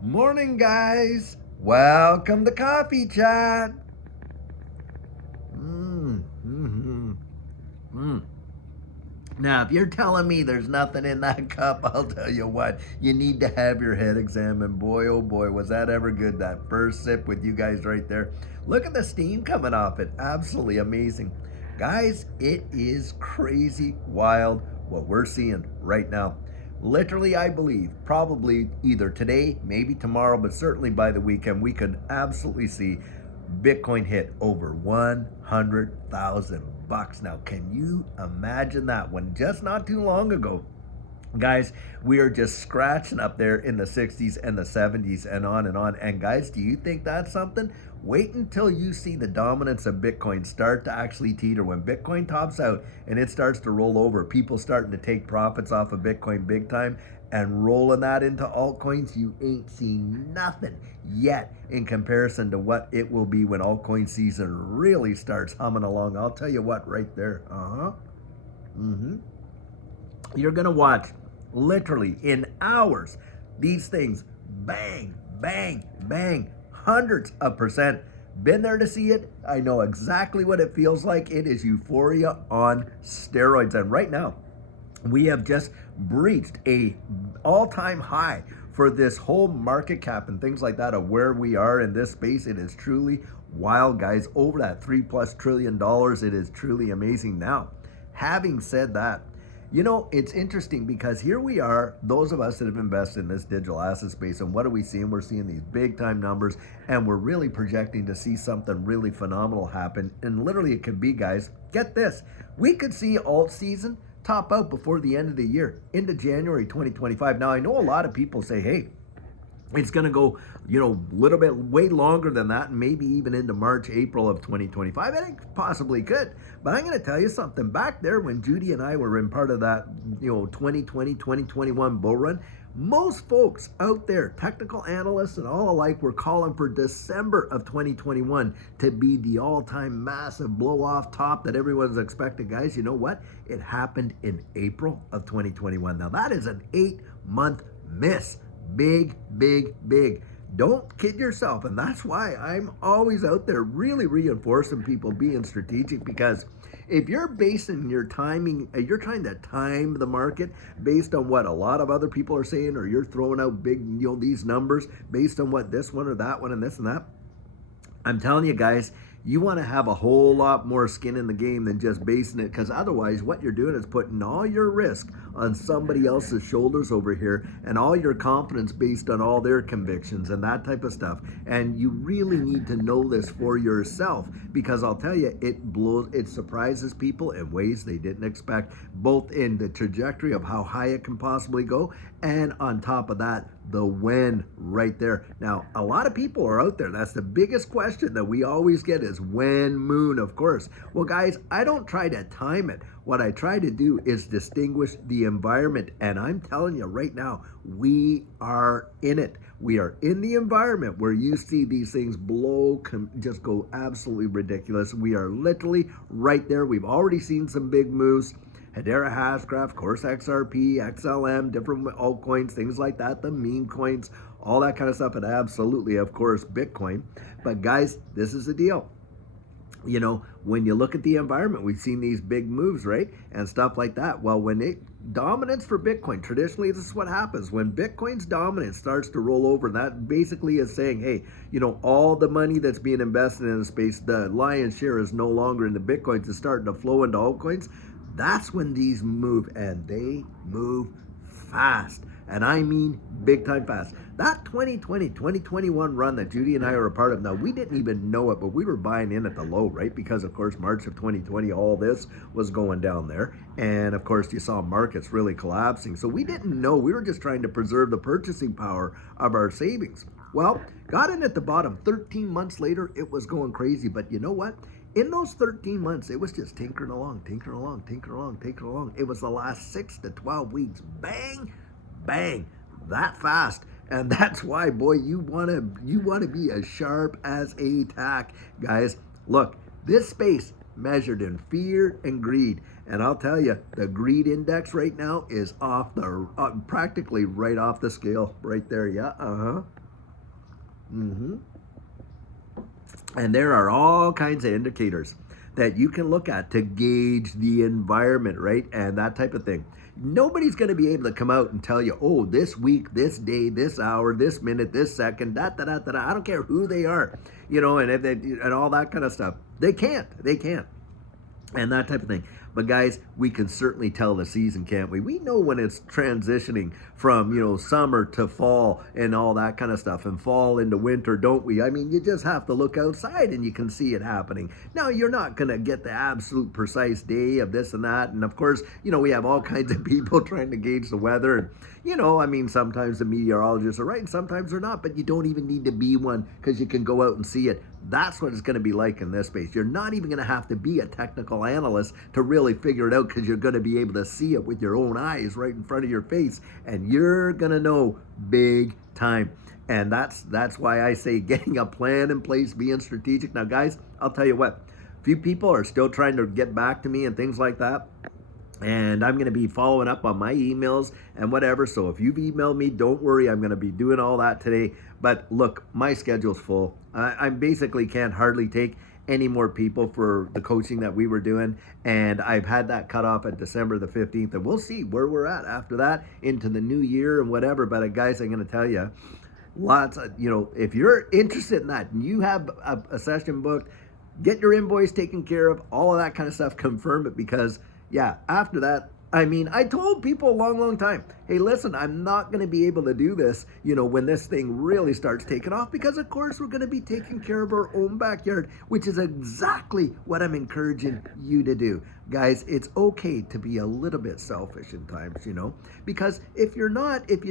Morning, guys. Welcome to Coffee Chat. Mm, mm-hmm, mm. Now, if you're telling me there's nothing in that cup, I'll tell you what, you need to have your head examined. Boy, oh boy, was that ever good, that first sip with you guys right there. Look at the steam coming off it. Absolutely amazing. Guys, it is crazy wild what we're seeing right now. Literally, I believe probably either today, maybe tomorrow, but certainly by the weekend, we could absolutely see Bitcoin hit over 100,000 bucks. Now, can you imagine that when just not too long ago, guys, we are just scratching up there in the 60s and the 70s and on and on. And guys, do you think that's something? Wait until you see the dominance of Bitcoin start to actually teeter. When Bitcoin tops out and it starts to roll over, people starting to take profits off of Bitcoin big time and rolling that into altcoins, you ain't seen nothing yet in comparison to what it will be when altcoin season really starts humming along. I'll tell you what, right there. Mm-hmm. You're going to watch literally in hours these things bang, bang, bang, hundreds of percent. Been there to see it. I know exactly what it feels like. It is euphoria on steroids. And right now, we have just breached a all-time high for this whole market cap and things like that of where we are in this space. It is truly wild, guys. Over that $3+ trillion. It is truly amazing. Now, having said that, it's interesting because here we are, those of us that have invested in this digital asset space, and what are we seeing? We're seeing these big time numbers, and we're really projecting to see something really phenomenal happen. And literally, it could be, guys, get this, we could see alt season top out before the end of the year into January 2025. Now, I know a lot of people say, hey, it's going to go, a little bit way longer than that, and maybe even into March, April of 2025. I think possibly could. But I'm going to tell you something. Back there when Judy and I were in part of that, 2020, 2021 bull run, most folks out there, technical analysts and all alike, were calling for December of 2021 to be the all-time massive blow-off top that everyone's expected. Guys, you know what? It happened in April of 2021. Now, that is an 8-month miss. Big, big, big. Don't kid yourself. And that's why I'm always out there really reinforcing people being strategic, because if you're basing your timing, you're trying to time the market based on what a lot of other people are saying, or you're throwing out big, these numbers based on what this one or that one and this and that. I'm telling you guys, you want to have a whole lot more skin in the game than just basing it, because otherwise what you're doing is putting all your risk on somebody else's shoulders over here, and all your confidence based on all their convictions and that type of stuff. And you really need to know this for yourself, because I'll tell you, it surprises people in ways they didn't expect, both in the trajectory of how high it can possibly go, and on top of that, the when right there. Now, a lot of people are out there. That's the biggest question that we always get is when moon, of course. Well, guys, I don't try to time it. What I try to do is distinguish the environment. And I'm telling you right now, we are in it. We are in the environment where you see these things just go absolutely ridiculous. We are literally right there. We've already seen some big moves. Hedera Hashgraph, Course XRP, XLM, different altcoins, things like that, the meme coins, all that kind of stuff, and absolutely, of course, Bitcoin. But guys, this is the deal. When you look at the environment, we've seen these big moves, right? And stuff like that. Well, when it dominance for Bitcoin, traditionally, this is what happens. When Bitcoin's dominance starts to roll over, that basically is saying, hey, all the money that's being invested in the space, the lion's share is no longer in the Bitcoins, it's starting to flow into altcoins. That's when these move, and they move fast. And I mean big time fast. That 2020, 2021 run that Judy and I are a part of, now we didn't even know it, but we were buying in at the low, right? Because of course, March of 2020, all this was going down there. And of course, you saw markets really collapsing. So we didn't know. We were just trying to preserve the purchasing power of our savings. Well, got in at the bottom. 13 months later, it was going crazy. But you know what? In those 13 months, it was just tinkering along, tinkering along, tinkering along, tinkering along. It was the last 6 to 12 weeks. Bang, bang, that fast. And that's why, boy, you want to be as sharp as a tack, guys. Look, this space measured in fear and greed. And I'll tell you, the greed index right now is off the practically right off the scale right there. Yeah, Mm-hmm. And there are all kinds of indicators that you can look at to gauge the environment, right? And that type of thing. Nobody's going to be able to come out and tell you, oh, this week, this day, this hour, this minute, this second, da. I don't care who they are, and if they, and all that kind of stuff. They can't. They can't. And that type of thing. But guys, we can certainly tell the season, can't we? We know when it's transitioning from, summer to fall and all that kind of stuff, and fall into winter, don't we? I mean, you just have to look outside and you can see it happening. Now, you're not going to get the absolute precise day of this and that. And of course, we have all kinds of people trying to gauge the weather. And, I mean, sometimes the meteorologists are right and sometimes they're not, but you don't even need to be one because you can go out and see it. That's what it's going to be like in this space. You're not even going to have to be a technical analyst to really figure it out because you're going to be able to see it with your own eyes right in front of your face, and you're going to know big time. And that's why I say getting a plan in place, being strategic. Now, guys, I'll tell you what, a few people are still trying to get back to me and things like that. And I'm going to be following up on my emails and whatever. So if you've emailed me, don't worry. I'm going to be doing all that today. But look, my schedule's full. I basically can't hardly take any more people for the coaching that we were doing. And I've had that cut off at December the 15th. And we'll see where we're at after that into the new year and whatever. But guys, I'm going to tell you, lots of, if you're interested in that and you have a session booked, get your invoice taken care of, all of that kind of stuff, confirm it, because yeah, after that, I mean, I told people a long, long time, hey, listen, I'm not going to be able to do this, when this thing really starts taking off, because of course we're going to be taking care of our own backyard, which is exactly what I'm encouraging you to do. Guys, it's okay to be a little bit selfish in times, because if you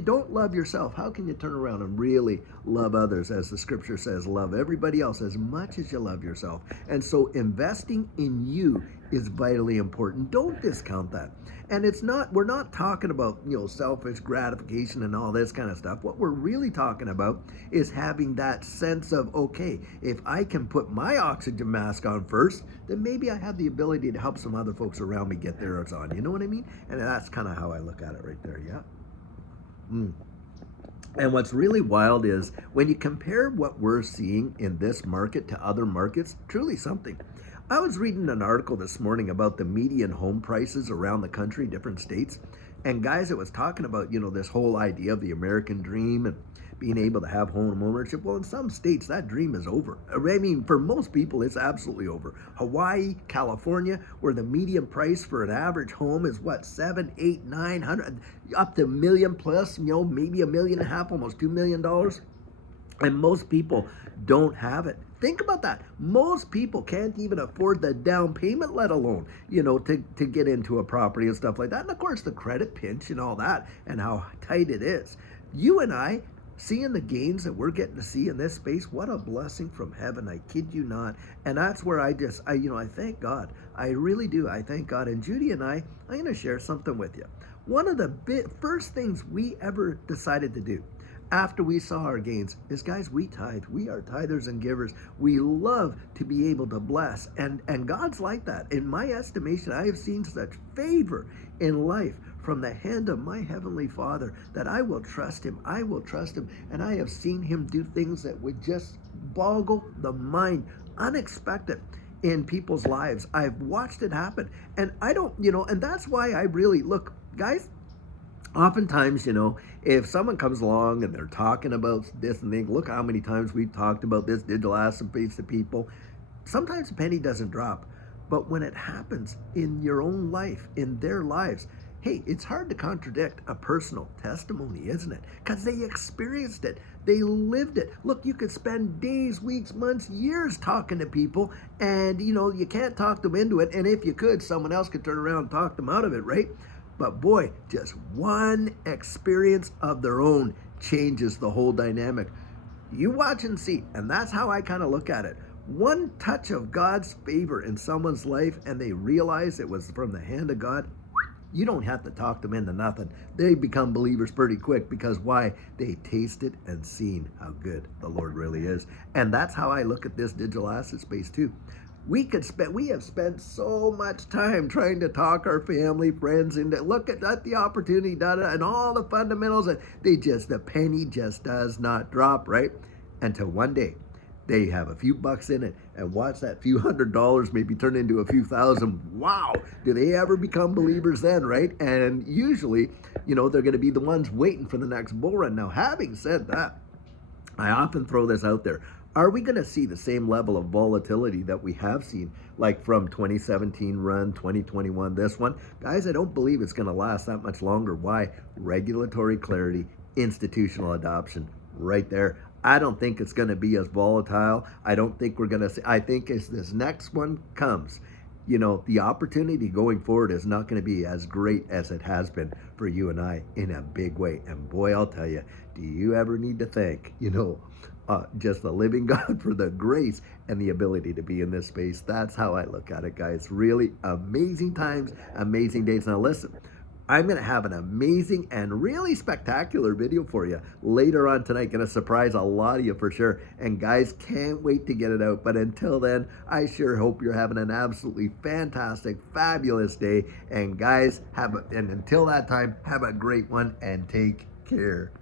don't love yourself, how can you turn around and really love others? As the scripture says, love everybody else as much as you love yourself. And so investing in you is vitally important. Don't discount that. And we're not talking about, selfish gratification and all this kind of stuff. What we're really talking about is having that sense of, okay, if I can put my oxygen mask on first, then maybe I have the ability to help some other folks around me get theirs on. You know what I mean? And that's kind of how I look at it right there. Yeah. And what's really wild is when you compare what we're seeing in this market to other markets, truly something. I was reading an article this morning about the median home prices around the country, different states. And guys, it was talking about, this whole idea of the American dream and being able to have home ownership. Well, in some states, that dream is over. I mean, for most people, it's absolutely over. Hawaii, California, where the median price for an average home is what, 7, 8, 900, up to $1 million plus, maybe $1.5 million, almost $2 million. And most people don't have it. Think about that. Most people can't even afford the down payment, let alone, to get into a property and stuff like that. And of course, the credit pinch and all that and how tight it is. You and I, seeing the gains that we're getting to see in this space, what a blessing from heaven. I kid you not. And that's where I thank God. I really do. I thank God. And Judy and I'm going to share something with you. One of the first things we ever decided to do after we saw our gains is, guys, we tithe. We are tithers and givers. We love to be able to bless. And God's like that. In my estimation, I have seen such favor in life from the hand of my Heavenly Father that I will trust Him. I will trust Him. And I have seen Him do things that would just boggle the mind, unexpected in people's lives. I've watched it happen. And I don't, and that's why I really, look, guys, oftentimes, if someone comes along and they're talking about this and they look how many times we've talked about this digital asset base to people, sometimes a penny doesn't drop. But when it happens in your own life, in their lives, hey, it's hard to contradict a personal testimony, isn't it? Because they experienced it. They lived it. Look, you could spend days, weeks, months, years talking to people, and, you can't talk them into it. And if you could, someone else could turn around and talk them out of it, right? But boy, just one experience of their own changes the whole dynamic. You watch and see, and that's how I kind of look at it. One touch of God's favor in someone's life and they realize it was from the hand of God, you don't have to talk them into nothing. They become believers pretty quick because why? They tasted and seen how good the Lord really is. And that's how I look at this digital asset space too. We have spent so much time trying to talk our family, friends, into look at the opportunity, and all the fundamentals, and the penny just does not drop, right? until one day they have a few bucks in it, and watch that few $100s maybe turn into a few thousand. Wow, do they ever become believers then, right? And usually, they're going to be the ones waiting for the next bull run. Now, having said that, I often throw this out there. Are we going to see the same level of volatility that we have seen, like from 2017 run, 2021, this one? Guys, I don't believe it's going to last that much longer. Why? Regulatory clarity, institutional adoption, right there. I don't think it's going to be as volatile. I don't think we're going to see. I think as this next one comes, the opportunity going forward is not going to be as great as it has been for you and I in a big way. And boy, I'll tell you, do you ever need to thank, just the living God for the grace and the ability to be in this space? That's how I look at it, guys. Really amazing times, amazing days. Now, listen. I'm going to have an amazing and really spectacular video for you later on tonight. Going to surprise a lot of you for sure. And guys, can't wait to get it out. But until then, I sure hope you're having an absolutely fantastic, fabulous day. And guys, and until that time, have a great one and take care.